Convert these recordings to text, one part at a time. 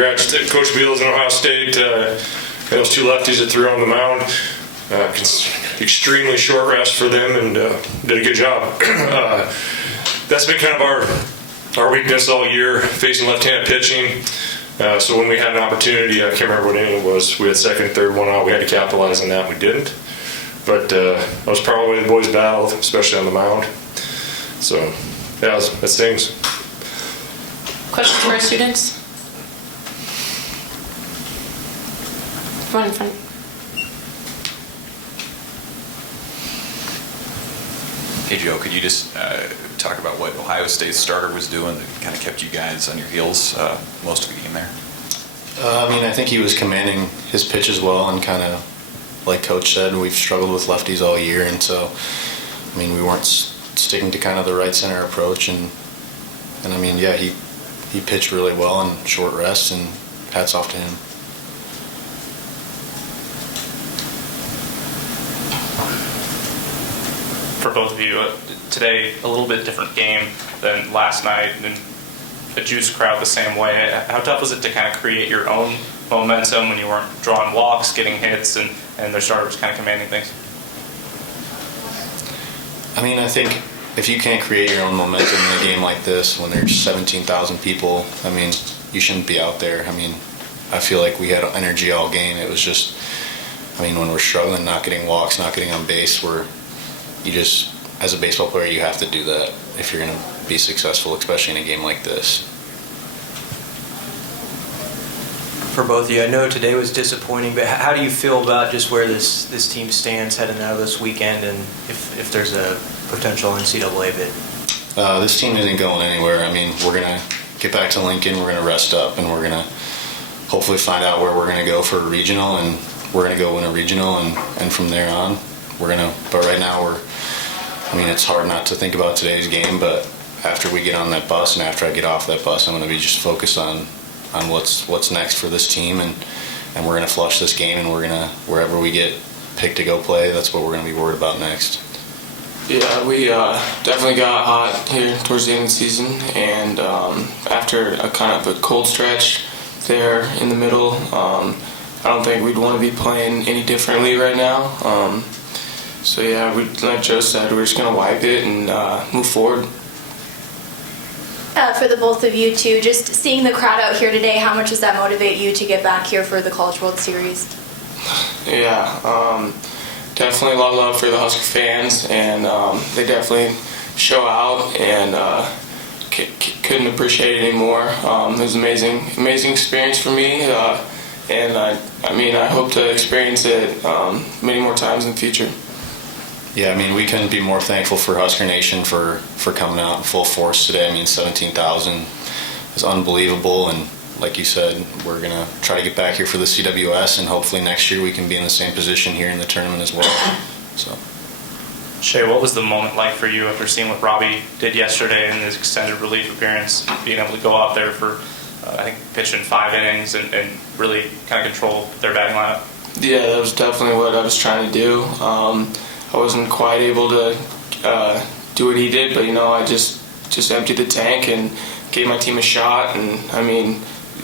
congrats to Coach Beals and Ohio State. Those two lefties that threw on the mound. Extremely short rest for them and did a good job. That's been kind of our weakness all year, facing left-handed pitching. So when we had an opportunity, I can't remember what inning it was, we had second and third, one out, we had to capitalize on that, we didn't. But that was probably the boys' battle, especially on the mound. So, yeah, that stings. Questions for our students? Run in front. Hey Joe, could you just talk about what Ohio State's starter was doing that kind of kept you guys on your heels most of the game there? I think he was commanding his pitch as well, and kind of, like Coach said, we've struggled with lefties all year, and so, we weren't sticking to kind of the right center approach, and he pitched really well on short rest, and hats off to him. For both of you, today a little bit different game than last night, and a juice crowd the same way. How tough was it to kind of create your own momentum when you weren't drawing walks, getting hits, and their starter was kind of commanding things? I think if you can't create your own momentum in a game like this, when there's 17,000 people, you shouldn't be out there. I feel like we had energy all game. It was just, when we're struggling, not getting walks, not getting on base, as a baseball player, you have to do that if you're going to be successful, especially in a game like this. For both of you, I know today was disappointing, but how do you feel about just where this team stands heading out of this weekend, and if there's a potential NCAA bid? This team isn't going anywhere. We're going to get back to Lincoln, we're going to rest up, and we're going to hopefully find out where we're going to go for a regional, and we're going to go win a regional, and from there on, but right now it's hard not to think about today's game, but after we get on that bus and after I get off that bus, I'm going to be just focused on what's next for this team, and we're going to flush this game, and we're going to, wherever we get picked to go play, that's what we're going to be worried about next. Yeah, we definitely got hot here towards the end of the season, and after a kind of a cold stretch there in the middle, I don't think we'd want to be playing any differently right now. So yeah, like Joe said, we're just going to wipe it and move forward. For the both of you too, just seeing the crowd out here today, how much does that motivate you to get back here for the College World Series? Yeah, definitely a lot of love for the Husker fans, and they definitely show out, and couldn't appreciate it anymore. It was an amazing experience for me, and I hope to experience it many more times in the future. Yeah, we couldn't be more thankful for Husker Nation for coming out in full force today. 17,000 is unbelievable, and like you said, we're going to try to get back here for the CWS, and hopefully next year we can be in the same position here in the tournament as well. So, Shay, what was the moment like for you after seeing what Robbie did yesterday in his extended relief appearance, being able to go out there for, I think, pitching 5 innings and really kind of control their batting lineup? Yeah, that was definitely what I was trying to do. I wasn't quite able to do what he did, but I just emptied the tank and gave my team a shot. And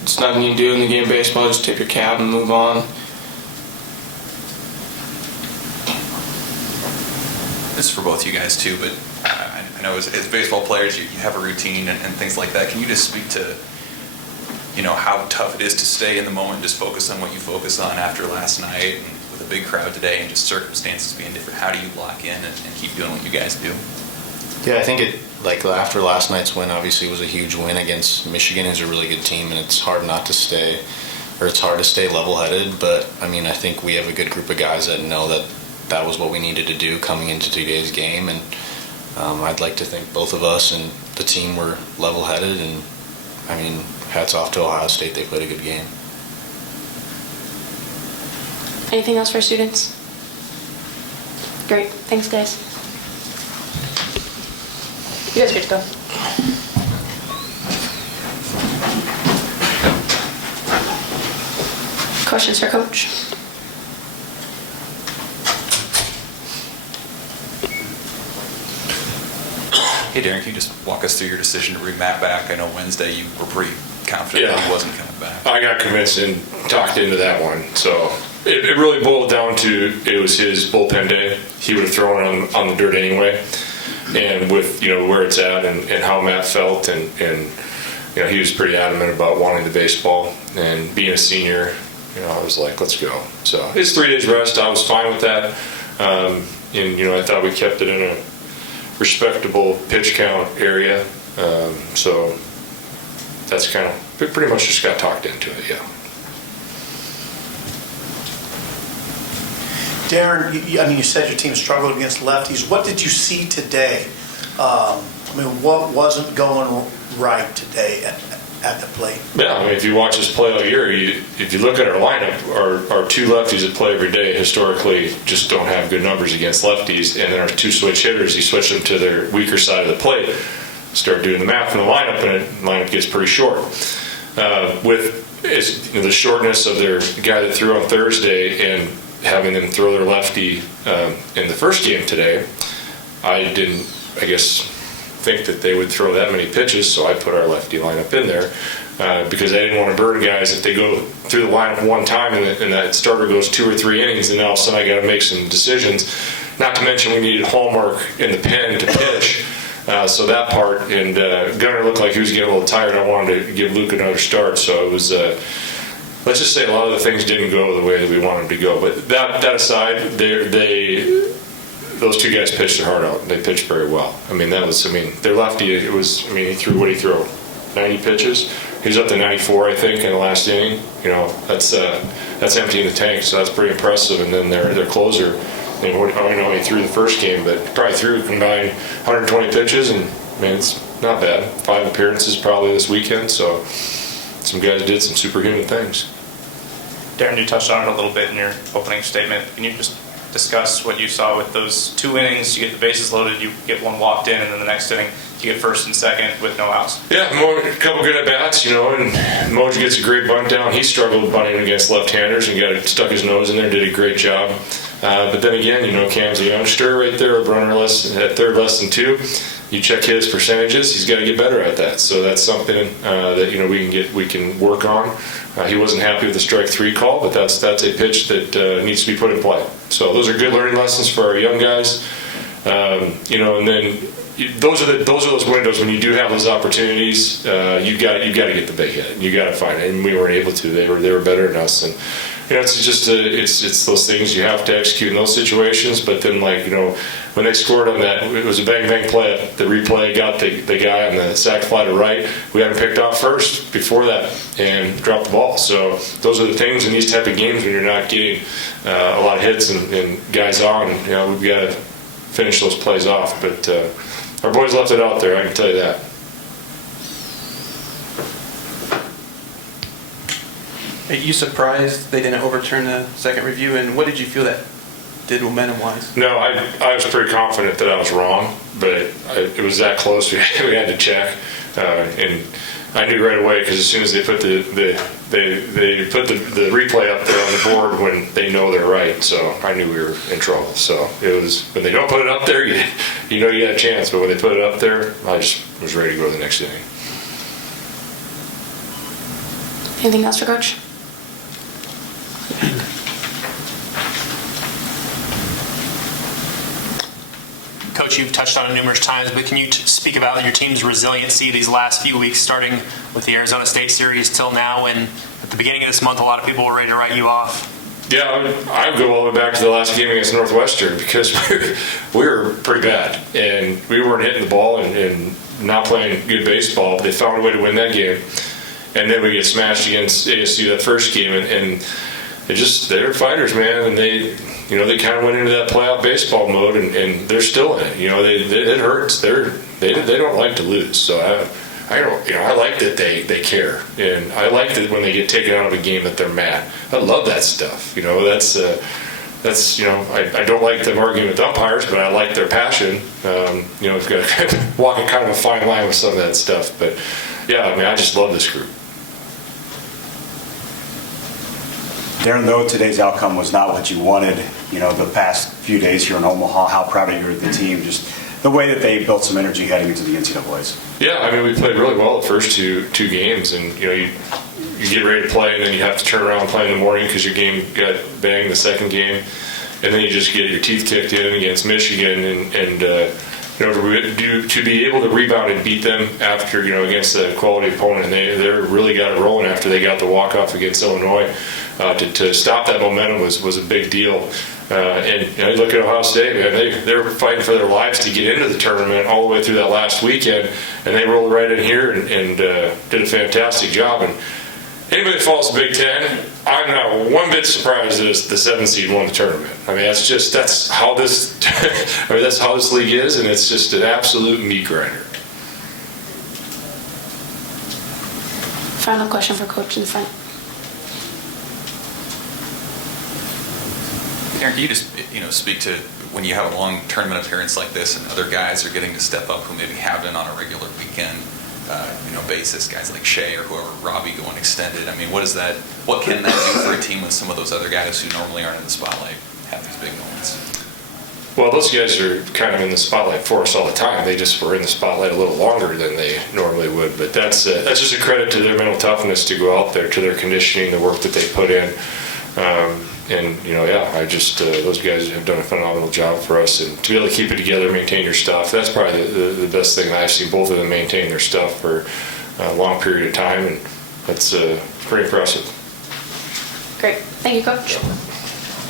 it's nothing you can do in the game of baseball. Just tip your cap and move on. This is for both you guys too, but I know as baseball players you have a routine and things like that. Can you just speak to how tough it is to stay in the moment, just focus on what you focus on after last night, and with a big crowd today and just circumstances being different? How do you lock in and keep doing what you guys do? Yeah, I think after last night's win, obviously, was a huge win against Michigan, who's a really good team, and it's hard to stay level-headed, but I think we have a good group of guys that know that was what we needed to do coming into today's game, and I'd like to think both of us and the team were level-headed, and hats off to Ohio State. They played a good game. Anything else for students? Great. Thanks, guys. You guys are good to go. Questions for Coach? Hey, Darin, can you just walk us through your decision to bring Matt back? I know Wednesday you were pretty confident that Yeah. he wasn't coming back. I got convinced and talked into that one. So it really boiled down to it was his bullpen day. He would have thrown it on the dirt anyway. And with where it's at and how Matt felt and he was pretty adamant about wanting the baseball and being a senior. I was like, let's go. So it's 3 days rest. I was fine with that. And I thought we kept it in a respectable pitch count area. So that's kind of pretty much just got talked into it. Yeah. Darin, you said your team struggled against lefties. What did you see today? What wasn't going right today at the plate? Yeah, if you watch us play all year, if you look at our lineup, our two lefties that play every day historically just don't have good numbers against lefties, and then our two switch hitters, you switch them to their weaker side of the plate, start doing the math in the lineup, and the lineup gets pretty short. With the shortness of their guy that threw on Thursday and having them throw their lefty in the first game today, I didn't, think that they would throw that many pitches, so I put our lefty lineup in there because I didn't want to burn guys if they go through the lineup one time and that starter goes 2 or 3 innings, and then all of a sudden I got to make some decisions. Not to mention we needed Hallmark in the pen to pitch, so that part, and Gunnar looked like he was getting a little tired. I wanted to give Luke another start, so it was let's just say a lot of the things didn't go the way that we wanted them to go. But that aside, those two guys pitched their heart out. They pitched very well. Their lefty, he threw, what did he throw? 90 pitches? He was up to 94, I think, in the last inning. That's emptying the tank, so that's pretty impressive. And then their closer, he threw the first game, but probably threw combined 120 pitches, and it's not bad. 5 appearances probably this weekend, so some guys did some superhuman things. Darin, you touched on it a little bit in your opening statement. Can you just discuss what you saw with those 2 innings? You get the bases loaded, you get one walked in, and then the next inning you get first and second with no outs. Yeah, a couple good at-bats, and Moj gets a great bunt down. He struggled bunting against left-handers and stuck his nose in there, did a great job. But then again, Cam's a youngster right there, a runner at third less than 2. You check his percentages, he's got to get better at that. So that's something that we can work on. He wasn't happy with the strike 3 call, but that's a pitch that needs to be put in play. So those are good learning lessons for our young guys. And then those are those windows when you do have those opportunities. You got to get the big hit. You got to find it, and we weren't able to. They were better than us, and it's just it's those things you have to execute in those situations. But then when they scored on that, it was a bang play. The replay got the guy on the sac fly to right. We had him picked off first before that and dropped the ball. So those are the things in these type of games when you're not getting a lot of hits and guys on. We've got to finish those plays off. But our boys left it out there, I can tell you that. Are you surprised they didn't overturn the second review, and what did you feel that did momentum-wise? No, I was pretty confident that I was wrong, but it was that close. We had to check, and I knew right away because as soon as they put the replay up there on the board when they know they're right, so I knew we were in trouble. So it was when they don't put it up there, you got a chance, but when they put it up there, I just was ready to go to the next inning. Anything else for Coach? Coach, you've touched on it numerous times, but can you speak about your team's resiliency these last few weeks, starting with the Arizona State series till now, and at the beginning of this month, a lot of people were ready to write you off? Yeah, I would go all the way back to the last game against Northwestern because we were pretty bad, and we weren't hitting the ball and not playing good baseball. They found a way to win that game, and then we get smashed against ASU that first game, and they're fighters, man, and they kind of went into that playoff baseball mode, and they're still in it. It hurts. They don't like to lose. So I like that they care, and I like that when they get taken out of a game that they're mad. I love that stuff. I don't like them arguing with umpires, but I like their passion. We've got to walk a kind of a fine line with some of that stuff. But yeah, I just love this group. Darin, though today's outcome was not what you wanted, the past few days here in Omaha, how proud are you of the team? Just the way that they built some energy heading into the NCAAs. Yeah, I mean, we played really well the first two games, and you get ready to play, and then you have to turn around and play in the morning because your game got banged the second game, and then you just get your teeth kicked in against Michigan, and to be able to rebound and beat them after against a quality opponent, they really got it rolling after they got the walk off against Illinois. To stop that momentum was a big deal. And you look at Ohio State, man, they were fighting for their lives to get into the tournament all the way through that last weekend, and they rolled right in here and did a fantastic job. And anybody that follows the Big Ten, I'm not one bit surprised that the 7th seed won the tournament. I mean, that's how this that's how this league is, and it's just an absolute meat grinder. Final question for Coach in front. Darin, can you just speak to when you have a long tournament appearance like this and other guys are getting to step up who maybe haven't on a regular weekend basis, guys like Shay or whoever, Robbie going extended. I mean, what can that do for a team when some of those other guys who normally aren't in the spotlight have these big moments? Well, those guys are kind of in the spotlight for us all the time. They just were in the spotlight a little longer than they normally would. But that's just a credit to their mental toughness to go out there, to their conditioning, the work that they put in. Those guys have done a phenomenal job for us, and to be able to keep it together, maintain your stuff, that's probably the best thing that I've seen both of them maintain their stuff for a long period of time, and that's pretty impressive. Great. Thank you, Coach.